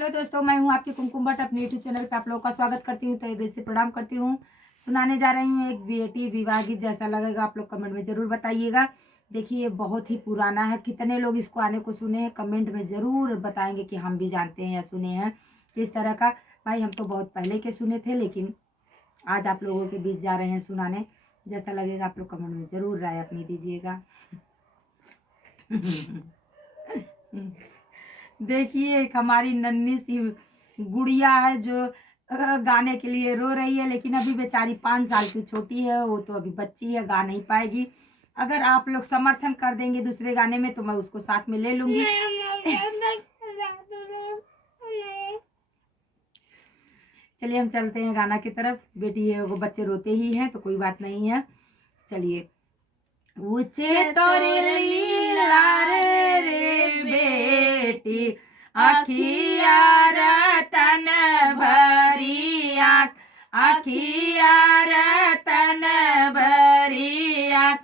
Hello दोस्तों, मैं हूं आपकी कुमकुम भट्ट। अपने यूट्यूब चैनल पे आप लोगों का स्वागत करती हूं, तहे दिल से प्रणाम करती हूं। सुनाने जा रही हूं एक बेटी विवाह गीत। जैसा लगेगा आप लोग कमेंट में ज़रूर बताइएगा। देखिए, ये बहुत ही पुराना है। कितने लोग इसको आने को सुने हैं कमेंट में ज़रूर बताएंगे कि हम भी जानते हैं या सुने हैं किस तरह का। भाई, हम तो बहुत पहले के सुने थे, लेकिन आज आप लोगों के बीच जा रहे हैं सुनाने। जैसा लगेगा आप लोग कमेंट में ज़रूर राय अपनी दीजिएगा। देखिए, एक हमारी नन्ही सी गुड़िया है जो गाने के लिए रो रही है, लेकिन अभी बेचारी 5 साल की छोटी है। वो तो अभी बच्ची है, गा नहीं पाएगी। अगर आप लोग समर्थन कर देंगे दूसरे गाने में तो मैं उसको साथ में ले लूंगी। चलिए, हम चलते हैं गाना की तरफ। बेटी है, वो बच्चे रोते ही हैं तो कोई बात नहीं है। चलिए। ऊंचे तोरे लीला रे बेटी, अखिया रतन भरी आँख, अखिया रतन भरी आँख।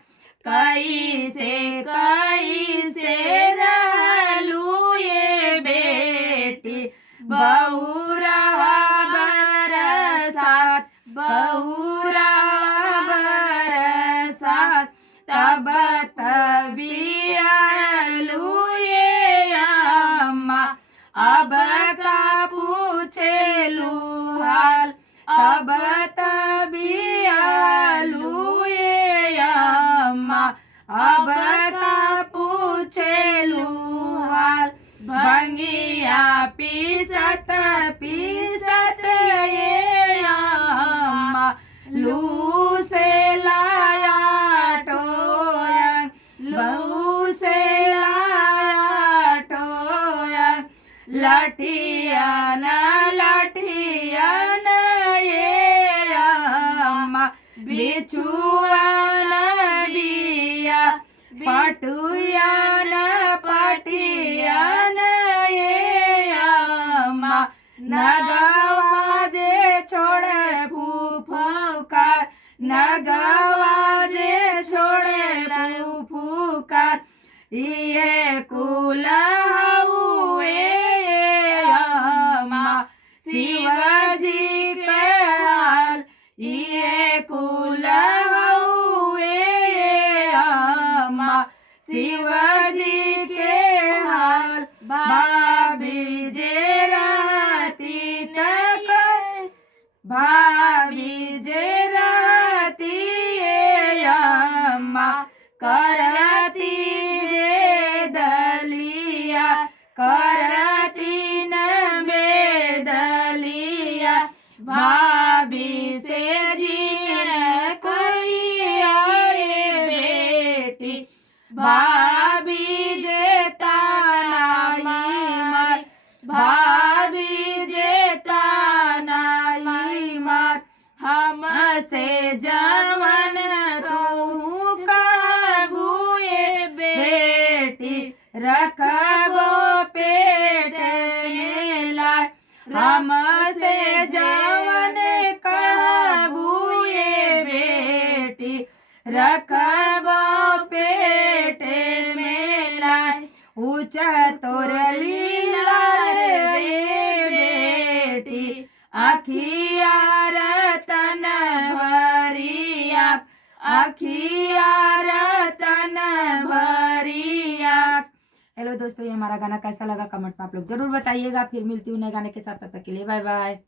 कैसे कैसे रहलू ये बेटी, बहुरा बरसात, बहुरा बरसात। तब तबियलू ये अम्मा, अब का पूछेलू हाल। तब तबियलू ये अम्मा, अब का पूछेलू हाल। भंगिया पीसत पीसत ये अम्मा, लू से लाया टोयन, लू से लाया टोयन। लठियन लठियन ये अम्मा, बिछुअन बिया, पटुयन पटियन ये अम्मा। नगवाजे छोड़े फूफुकार, नगवाजे छोड़े फूफुकार। ये कुल हुए अम्मा, शिवजी के हाल। ये कुल हुए अम्मा, शिवजी के हाल। भाभी जे रहती तक, भाभी जे रहती ये अम्मा, करती बेदलिया, करती न बेदलिया। भाभी से जिए कोई आए बेटी, भाभी जेता नाई मार, भाभी जेता नाई मार। हमसे जवन तू काबूए बेटी, रखबो पेट में लाए। हमसे जवन काबूए बेटी, रखबो पेट में लाए। ऊंचा तोर लीला रे बेटी, अखिया रतन भरी आँख, अखिया रतन भरी आँख। हेलो दोस्तों, ये हमारा गाना कैसा लगा कमेंट में आप लोग जरूर बताइएगा। फिर मिलती हूँ नए गाने के साथ, तब तक के लिए बाय बाय।